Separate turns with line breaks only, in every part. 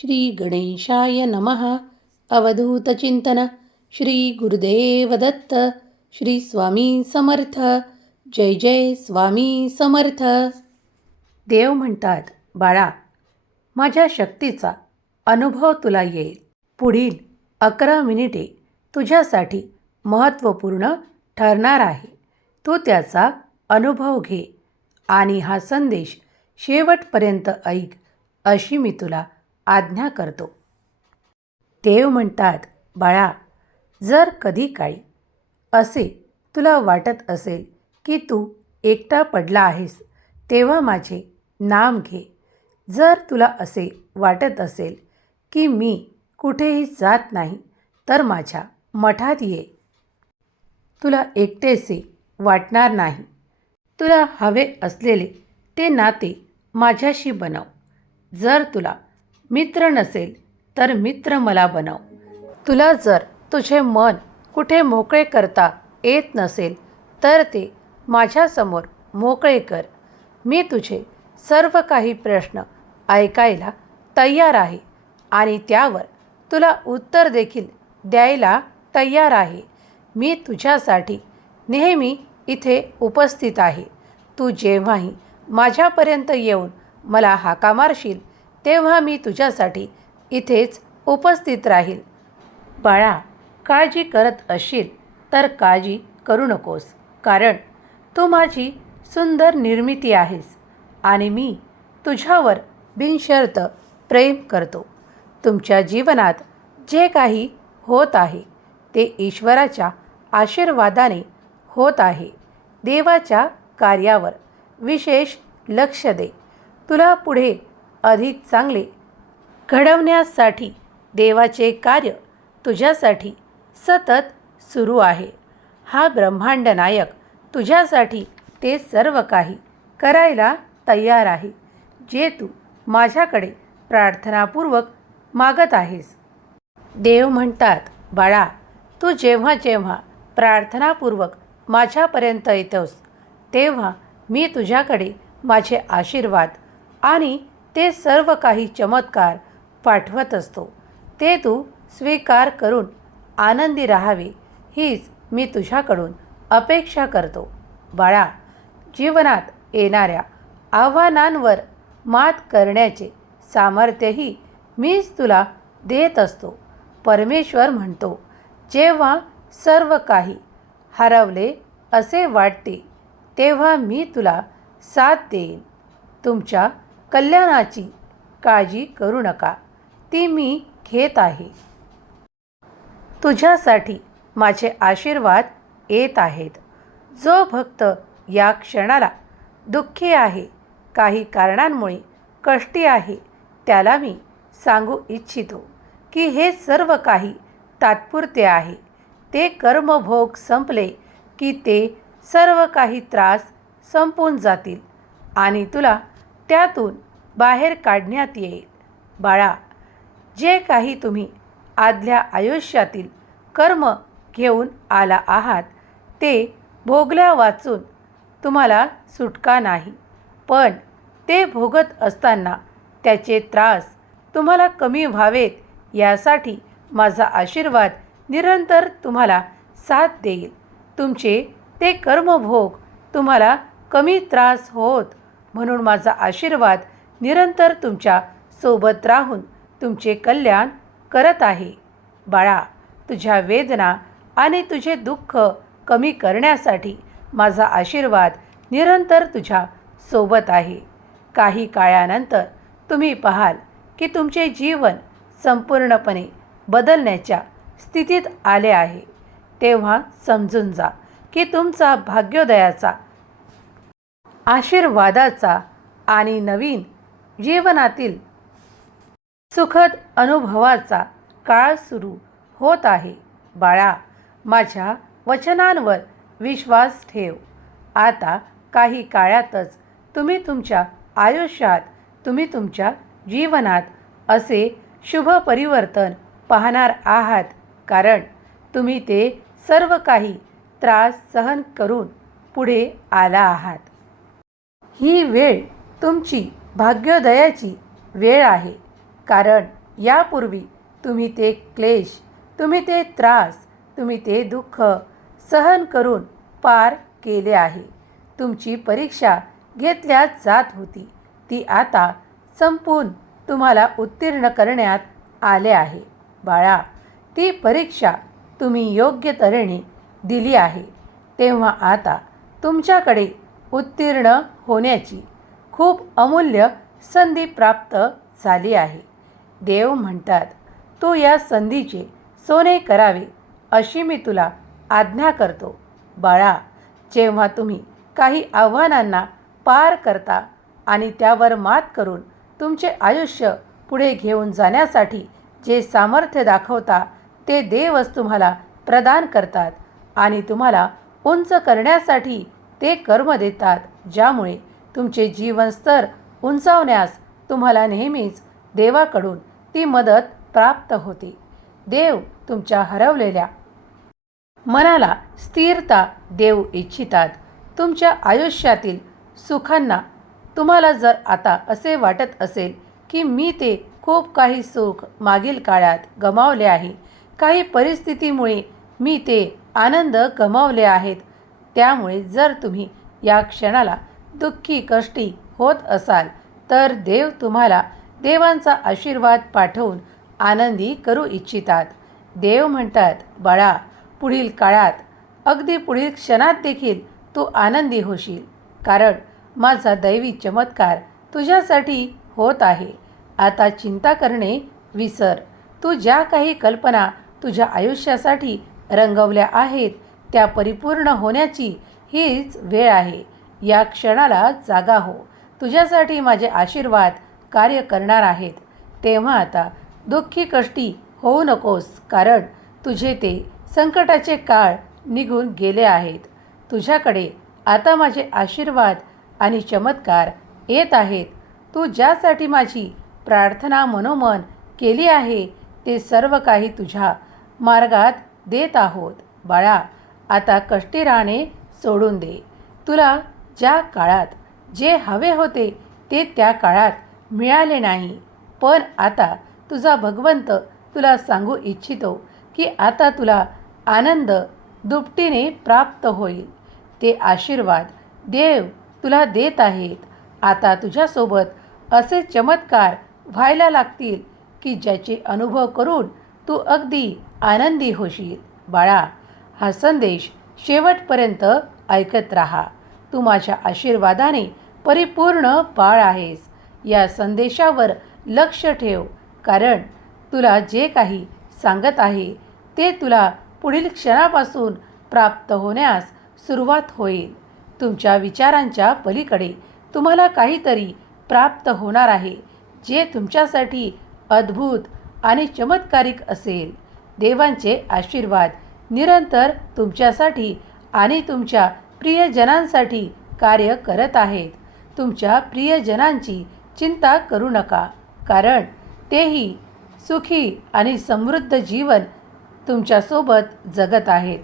श्री गणेशाय नमः अवधूतचिंतन श्री गुरुदेव दत्त. श्री स्वामी समर्थ. जय जय स्वामी समर्थ. देव म्हणतात बाळा माझ्या शक्तीचा अनुभव तुला येईल. पुढील अकरा मिनिटे तुझ्यासाठी महत्त्वपूर्ण ठरणार आहे. तू त्याचा अनुभव घे आणि हा संदेश शेवटपर्यंत ऐक अशी मी तुला आज्ञा करतो. देव म्हणतात बाळा जर कधी काळी असे तुला वाटत असेल की तू एकटा पडला आहेस तेव्हा माझे नाम घे. जर तुला असे वाटत असेल की मी कुठेही जात नाही तर माझ्या मठात ये. तुला एकटेसे वाटणार नाही. तुला हवे असलेले ते नाते माझ्याशी बनव. जर तुला मित्र नसेल तर मित्र मला बनव. तुला जर तुझे मन कुठे मोकळे करता येत नसेल तर ते माझ्यासमोर मोकळे कर. मी तुझे सर्व काही प्रश्न ऐकायला तयार आहे आणि त्यावर तुला उत्तर देखील द्यायला तयार आहे. मी तुझ्यासाठी नेहमी इथे उपस्थित आहे. तू जेव्हाही माझ्यापर्यंत येऊन मला हाका मारशील तेव्हा मी तुझ्यासाठी इथेच उपस्थित राहील. बाळा काळजी करत असशील तर काळजी करू नकोस कारण तू माझी सुंदर निर्मिती आहेस आणि मी तुझ्यावर बिनशर्त प्रेम करतो. तुमच्या जीवनात जे काही होत आहे ते ईश्वराच्या आशीर्वादाने होत आहे. देवाच्या कार्यावर विशेष लक्ष दे. तुला पुढे अधिक चांगले. घडवण्यासाठी देवाचे कार्य तुझ्यासाठी सतत सुरू आहे. हा ब्रह्मांड नायक तुझ्यासाठी ते सर्व काही करायला तयार आहे जे तू माझ्याकडे प्रार्थनापूर्वक मागत आहेस. देव म्हणतात बाळा तू जेव्हा जेव्हा प्रार्थनापूर्वक माझ्यापर्यंत येतोस तेव्हा मी तुझ्याकडे माझे आशीर्वाद आणि ते सर्व काही चमत्कार पाठवत असतो. ते तू स्वीकार करून आनंदी राहावे हीच मी तुझ्याकडून अपेक्षा करतो. बाळा जीवनात येणाऱ्या आव्हानांवर मात करण्याचे सामर्थ्यही मीच तुला देत असतो. परमेश्वर म्हणतो जेव्हा सर्व काही हरवले असे वाटते तेव्हा मी तुला साथ देईन. तुमच्या कल्याणाची काळजी करू नका. ती मी घेत आहे. तुझ्यासाठी माझे आशीर्वाद येत आहेत. जो भक्त या क्षणाला दुःखी आहे काही कारणांमुळे कष्टी आहे त्याला मी सांगू इच्छितो की हे सर्व काही तात्पुरते आहे. ते कर्मभोग संपले की ते सर्व काही त्रास संपून जातील आणि तुला त्यातून बाहेर काढण्यात येईल. बाळा जे काही तुम्ही आदल्या आयुष्यातील कर्म घेऊन आला आहात ते भोगल्या वाचून तुम्हाला सुटका नाही. पण ते भोगत असताना त्याचे त्रास तुम्हाला कमी व्हावेत यासाठी माझा आशीर्वाद निरंतर तुम्हाला साथ देईल. तुमचे ते कर्मभोग तुम्हाला कमी त्रास होत म्हणून माझा आशीर्वाद निरंतर तुमच्यासोबत राहून तुमचे कल्याण करत आहे. बाळा तुझ्या वेदना आणि तुझे दुःख कमी करण्यासाठी माझा आशीर्वाद निरंतर तुझ्या सोबत आहे. काही काळानंतर तुम्ही पाहाल की तुमचे जीवन संपूर्णपणे बदलण्याच्या स्थितीत आले आहे. तेव्हा समजून जा की तुमचा भाग्योदयाचा आशीर्वादाचा आणि नवीन जीवनातील सुखद अनुभवाचा काळ सुरू होत आहे. बाळा माझ्या वचनांवर विश्वास ठेव. आता काही काळातच तुम्ही तुमच्या आयुष्यात तुम्ही तुमच्या जीवनात असे शुभ परिवर्तन पाहणार आहात. कारण तुम्ही ते सर्व काही त्रास सहन करून पुढे आला आहात. ही वेळ तुमची भाग्योदयाची वेळ आहे. कारण यापूर्वी तुम्ही ते क्लेश तुम्ही ते त्रास तुम्ही ते दुःख सहन करून पार केले आहे. तुमची परीक्षा घेतल्या जात होती. ती आता संपून तुम्हाला उत्तीर्ण करण्यात आले आहे. बाळा ती परीक्षा तुम्ही योग्य तऱ्हेने दिली आहे. तेव्हा आता तुमच्याकडे उत्तीर्ण होण्याची खूप अमूल्य संधी प्राप्त झाली आहे. देव म्हणतात तू या संधीचे सोने करावे अशी मी तुला आज्ञा करतो. बाळा जेव्हा तुम्ही काही आव्हानांना पार करता आणि त्यावर मात करून तुमचे आयुष्य पुढे घेऊन जाण्यासाठी जे सामर्थ्य दाखवता ते देवच तुम्हाला प्रदान करतात आणि तुम्हाला उंच करण्यासाठी ते कर्म देतात ज्यामुळे तुमचे जीवनस्तर उंचावण्यास तुम्हाला नेहमीच देवाकडून ती मदत प्राप्त होते. देव तुमच्या हरवलेल्या मनाला स्थिरता देऊ इच्छितात. तुमच्या आयुष्यातील सुखांना तुम्हाला जर आता असे वाटत असेल की मी ते खूप काही सुख मागील काळात गमावले आहे काही परिस्थितीमुळे मी ते आनंद गमावले आहेत त्यामुळे जर तुम्ही या क्षणाला दुःखी कष्टी होत असाल तर देव तुम्हाला देवांचा आशीर्वाद पाठवून आनंदी करू इच्छितात. देव म्हणतात बाळा पुढील काळात अगदी पुढील क्षणात देखील तू आनंदी होशील. कारण माझा दैवी चमत्कार तुझ्यासाठी होत आहे. आता चिंता करणे विसर. तू ज्या काही कल्पना तुझ्या आयुष्यासाठी रंगवल्या आहेत त्या परिपूर्ण होण्याची हीच वेळ आहे. या क्षणाला जागा हो. तुझ्यासाठी माझे आशीर्वाद कार्य करणार आहेत. तेव्हा आता दुःखी कष्टी होऊ नकोस कारण तुझे ते संकटाचे काळ निघून गेले आहेत. तुझ्याकडे आता माझे आशीर्वाद आणि चमत्कार येत आहेत. तू ज्यासाठी माझी प्रार्थना मनोमन केली आहे ते सर्व काही तुझ्या मार्गात देत आहोत. बाळा आता कष्टी राहणे सोडून दे. तुला ज्या काळात जे हवे होते ते त्या काळात मिळाले नाही. पण आता तुझा भगवंत तुला सांगू इच्छितो की आता तुला आनंद दुपटीने प्राप्त होईल. ते आशीर्वाद देव तुला देत आहेत. आता तुझ्यासोबत असे चमत्कार व्हायला लागतील की ज्याचे अनुभव करून तू अगदी आनंदी होशील. बाळा हा संदेश शेवटपर्यंत ऐकत राहा. तू माझ्या आशीर्वादाने परिपूर्ण बाळ आहेस. या संदेशावर लक्ष ठेव कारण तुला जे काही सांगत आहे ते तुला पुढील क्षणापासून प्राप्त होण्यास सुरुवात होईल. तुमच्या विचारांच्या पलीकडे तुम्हाला काहीतरी प्राप्त होणार आहे जे तुमच्यासाठी अद्भुत आणि चमत्कारिक असेल. देवांचे आशीर्वाद निरंतर तुमच्यासाठी आणि तुमच्या प्रियजनांसाठी कार्य करत आहेत. तुमच्या प्रियजनांची चिंता करू नका कारण तेही सुखी आणि समृद्ध जीवन तुमच्यासोबत जगत आहेत.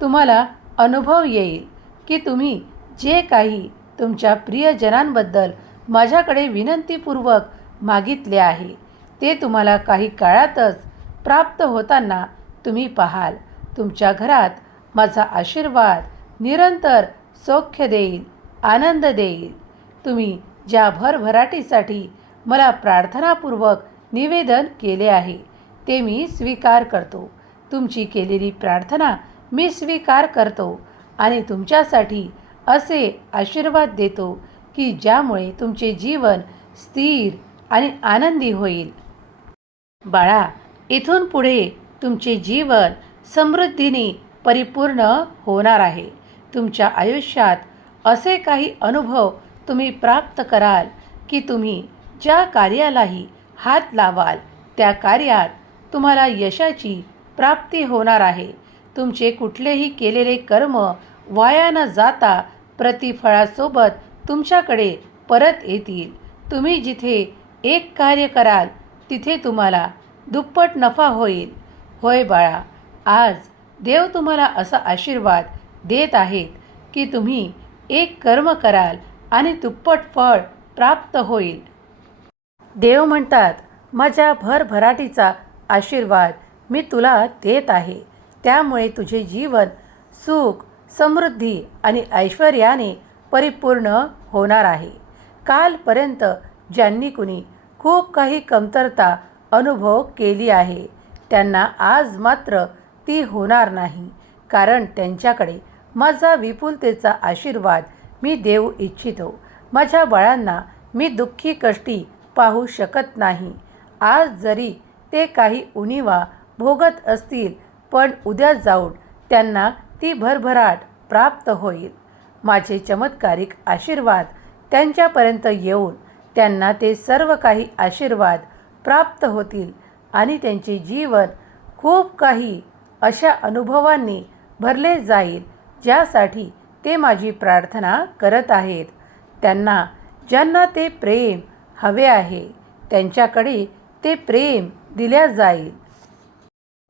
तुम्हाला अनुभव येईल की तुम्ही जे काही तुमच्या प्रियजनांबद्दल माझ्याकडे विनंतीपूर्वक मागितले आहे ते तुम्हाला काही काळातच प्राप्त होताना तुम्ही पाहाल. तुमच्या घरात माझा आशीर्वाद निरंतर सौख्य देईल आनंद देईल. तुम्ही ज्या भरभराटीसाठी मला प्रार्थनापूर्वक निवेदन केले आहे ते मी स्वीकार करतो. तुमची केलेली प्रार्थना मी स्वीकार करतो आणि तुमच्यासाठी असे आशीर्वाद देतो की ज्यामुळे तुमचे जीवन स्थिर आणि आनंदी होईल. बाळा इथून पुढे तुमचे जीवन समृद्धीने परिपूर्ण होणार आहे. तुमच्या आयुष्यात असे काही अनुभव तुम्ही प्राप्त कराल की तुम्ही ज्या कार्यालाही हात लावाल त्या कार्यात तुम्हाला यशाची प्राप्ती होणार आहे. तुमचे कुठलेही केलेले कर्म वाया न जाता प्रतिफळासोबत तुमच्याकडे परत येतील. तुम्ही जिथे एक कार्य कराल तिथे तुम्हाला दुप्पट नफा होईल. होय बाळा आज देव तुम्हाला असा आशीर्वाद देत आहेत की तुम्ही एक कर्म कराल आणि दुप्पट फळ प्राप्त होईल. देव म्हणतात माझ्या भरभराटीचा आशीर्वाद मी तुला देत आहे. त्यामुळे तुझे जीवन सुख समृद्धी आणि ऐश्वर्याने परिपूर्ण होणार आहे. कालपर्यंत ज्यांनी कुणी खूप काही कमतरता अनुभव केली आहे त्यांना आज मात्र ती होणार नाही. कारण त्यांच्याकडे माझा विपुलतेचा आशीर्वाद मी देऊ इच्छितो. माझ्या बाळांना मी दुःखी कष्टी पाहू शकत नाही. आज जरी ते काही उणीवा भोगत असतील पण उद्या जाऊन त्यांना ती भरभराट प्राप्त होईल. माझे चमत्कारिक आशीर्वाद त्यांच्यापर्यंत येऊन त्यांना ते सर्व काही आशीर्वाद प्राप्त होतील आणि त्यांचे जीवन खूप काही अशा अनुभवांनी भरले जाईल ज्यासाठी ते माझी प्रार्थना करत आहेत. त्यांना ज्यांना ते प्रेम हवे आहे त्यांच्याकडे ते प्रेम दिल्या जाईल.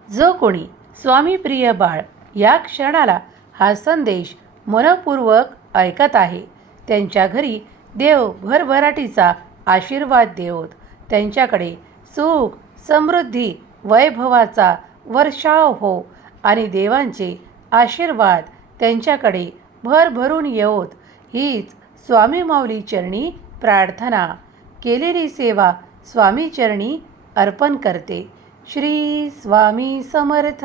जो कोणी स्वामीप्रिय बाळ या क्षणाला हा संदेश मनपूर्वक ऐकत आहे त्यांच्या घरी देव भरभराटीचा आशीर्वाद देवत. त्यांच्याकडे सुख समृद्धी वैभवाचा वर्षाव हो आणि देवांचे आशीर्वाद त्यांच्याकडे भरभरून येवोत. हीच स्वामी माऊली चरणी प्रार्थना. केलेली सेवा स्वामी चरणी अर्पण करते. श्री स्वामी समर्थ.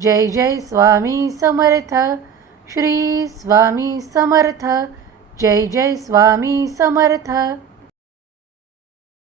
जय जय स्वामी समर्थ. श्री स्वामी समर्थ. जय जय स्वामी समर्थ.